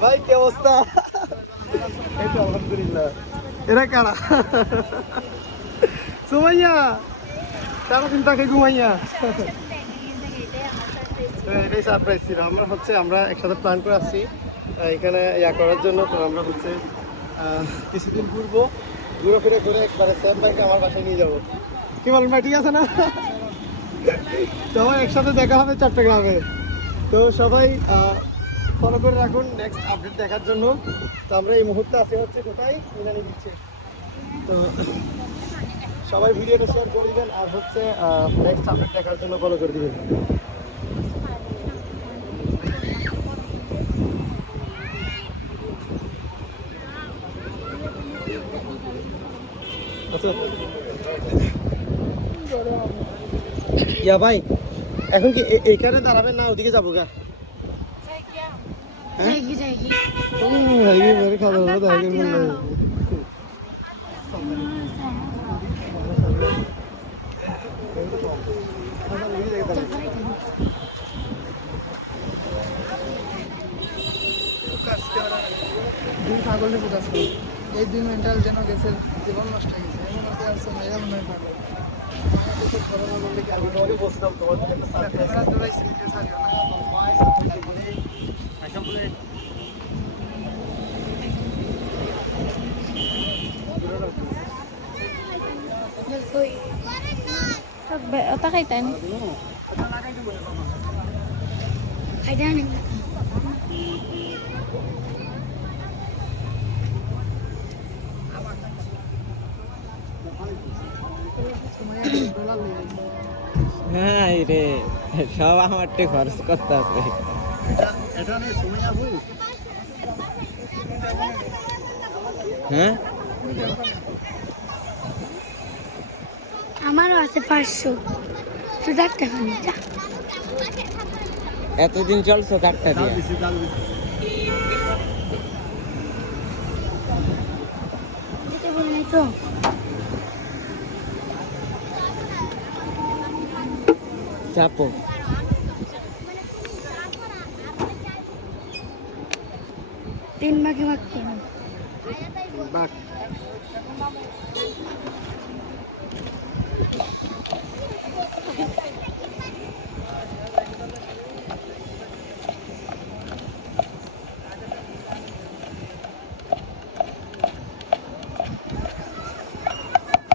ভাই কি অবস্থা? আলহামদুলিল্লাহ। এরা কারা? সুমাইয়া সারাদিন তাকে ঘুমাইয়া। হ্যাঁ, এটাই সারপ্রাইজ ছিল। আমরা হচ্ছে আমরা একসাথে প্ল্যান করে আসছি। এখানে ইয়া করার জন্য। তো আমরা হচ্ছে কিছুদিন ঘুরবো। ঘুরে ফিরে ঘুরে একবারে সেম বাইকে আমার বাসায় নিয়ে যাব। কি বলেন ভাই আছে না? সবাই একসাথে দেখা হবে চট্টগ্রামে। তো সবাই ফলো করে রাখুন নেক্সট আপডেট দেখার জন্য। তো আমরা এই মুহূর্তে আছি হচ্ছে কোথায়? মিনানি দিচ্ছে তো সবাই ভিডিওটা শেয়ার করে দিবেন আর হচ্ছে নেক্সট আপডেট দেখার জন্য ফলো করে দিবেন। আচ্ছা। ইয়া ভাই এখন কি এইখানে দাঁড়াবেন না ওদিকে যাব গা? হ্যাঁ? দুই পাগলে প্রকাশ করি। এই দুই মেন্টাল যেন গেছে জীবন নষ্ট হয়ে গেছে। এমন হতে আসছে না হ্যাঁ রে সব আমার टे খরচ করতে আবু হ্যাঁ? আমারও আছে পাঁচশো। তুই দেখ টাকা নি এতদিন চলছো কাঠটা দিয়ে? তো? চাপো তিন ভাগে ভাগ করুন ভাগ